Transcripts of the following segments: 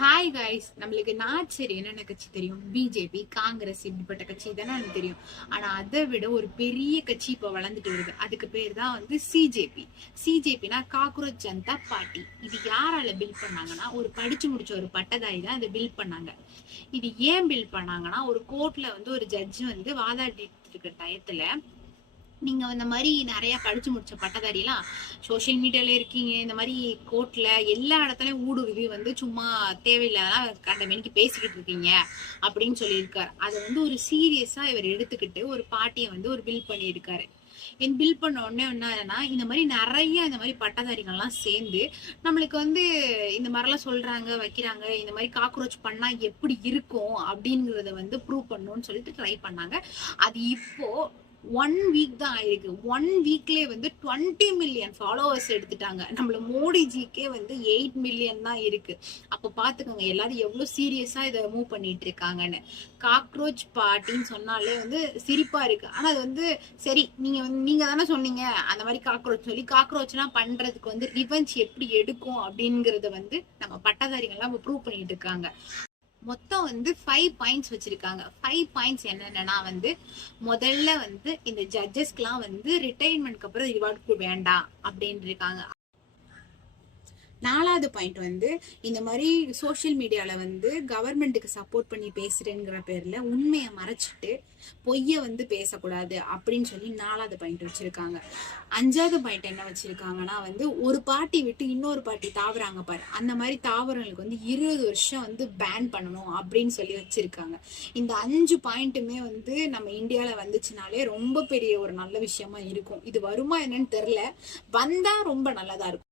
Hi guys, நம்மளுக்கு சரி என்னென்ன கட்சி தெரியும்? பிஜேபி, காங்கிரஸ் இப்படிப்பட்ட கட்சி தானே எனக்கு தெரியும். ஆனா அதை விட ஒரு பெரிய கட்சி இப்ப வளர்ந்துட்டு வருது. அதுக்கு பேர் தான் வந்து சிஜேபி. சிஜேபினா காக்ரோச் ஜனதா பார்ட்டி. இது யாரால பில்ட் பண்ணாங்கன்னா, ஒரு படிச்சு முடிச்ச ஒரு பட்டதாரி தான் இதை பில்ட் பண்ணாங்க. இது ஏன் பில்ட் பண்ணாங்கன்னா, ஒரு கோர்ட்ல வந்து ஒரு ஜட்ஜ் வந்து வாதாடிட்டு இருக்க டயத்துல நீங்க இந்த மாதிரி நிறைய படிச்சு முடிச்ச பட்டதாரிலாம் சோசியல் மீடியால இருக்கீங்க, இந்த மாதிரி கோர்ட்ல எல்லா இடத்துலயும் ஊடுருவி வந்து சும்மா தேவையில்லாத கண்ட மணிக்கு பேசிக்கிட்டு இருக்கீங்க அப்படின்னு சொல்லியிருக்காரு. அதை வந்து ஒரு சீரியஸா இவர் எடுத்துக்கிட்டு ஒரு பார்ட்டியை வந்து ஒரு பில் பண்ணியிருக்காரு. பில் பண்ண உடனே என்னன்னா, இந்த மாதிரி நிறைய இந்த மாதிரி பட்டதாரிகள்லாம் சேர்ந்து நம்மளுக்கு வந்து இந்த மாதிரிலாம் சொல்றாங்க வைக்கிறாங்க, இந்த மாதிரி காக்ரோச் பண்ணா எப்படி இருக்கும் அப்படிங்கறத வந்து ப்ரூவ் பண்ணணும்னு சொல்லிட்டு ட்ரை பண்ணாங்க. அது இப்போ 1 வீக் தான் ஆயிருக்கு. 1 வீக்லயே வந்து 20 மில்லியன் ஃபாலோவர்ஸ் எடுத்துட்டாங்க. நம்மள மோடிஜிக்கே வந்து 8 மில்லியன் தான் இருக்கு. அப்ப பாத்துக்கோங்க எல்லாரும் எவ்வளவு சீரியஸா இதை மூவ் பண்ணிட்டு இருக்காங்கன்னு. காக்ரோச் பார்ட்டின்னு சொன்னாலே வந்து சிரிப்பா இருக்கு. ஆனா அது வந்து சரி, நீங்க தானே சொன்னீங்க அந்த மாதிரி காக்ரோச் சொல்லி, காக்ரோச்லாம் பண்றதுக்கு வந்து ரிவெஞ்ச் எப்படி எடுக்கும் அப்படிங்கறத வந்து நம்ம பட்டதாரிகள்லாம் ப்ரூவ் பண்ணிட்டு இருக்காங்க. மொத்தம் வந்து 5 பாயிண்ட்ஸ் வச்சிருக்காங்க. 5 பாயிண்ட்ஸ் என்னென்னா வந்து, முதல்ல வந்து இந்த ஜட்ஜஸ்க்குலாம் வந்து ரிட்டைர்மெண்ட்க்கு அப்புறம் ரிவார்டு வேண்டாம் அப்படின்னு இருக்காங்க. 4வது பாயிண்ட் வந்து, இந்த மாதிரி சோசியல் மீடியால வந்து கவர்மெண்ட்டுக்கு சப்போர்ட் பண்ணி பேசுறேங்கிற பேர்ல உண்மையை மறைச்சிட்டு பொய்ய வந்து பேசக்கூடாது அப்படின்னு சொல்லி 4வது பாயிண்ட் வச்சிருக்காங்க. 5வது பாயிண்ட் என்ன வச்சிருக்காங்கன்னா வந்து, ஒரு பார்ட்டி விட்டு இன்னொரு பார்ட்டி தாவறாங்க பாரு, அந்த மாதிரி தாவரங்களுக்கு வந்து 20 வருஷம் வந்து பேன் பண்ணணும் அப்படின்னு சொல்லி வச்சிருக்காங்க. இந்த 5 பாயிண்ட்டுமே வந்து நம்ம இந்தியால வந்துச்சுனாலே ரொம்ப பெரிய ஒரு நல்ல விஷயமா இருக்கும். இது வருமா என்னன்னு தெரியல, வந்தா ரொம்ப நல்லதா இருக்கும்.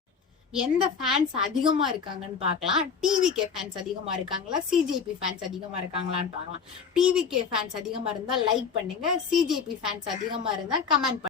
எந்த ஃபேன்ஸ் அதிகமா இருக்காங்கன்னு பார்க்கலாம். டிவிகே ஃபேன்ஸ் அதிகமா இருக்காங்களா, சிஜேபி ஃபேன்ஸ் அதிகமா இருக்காங்களான்னு பார்க்கலாம். டிவிகே ஃபேன்ஸ் அதிகமா இருந்தா லைக் பண்ணுங்க, சிஜேபி ஃபேன்ஸ் அதிகமா இருந்தா கமெண்ட் பண்ணுங்க.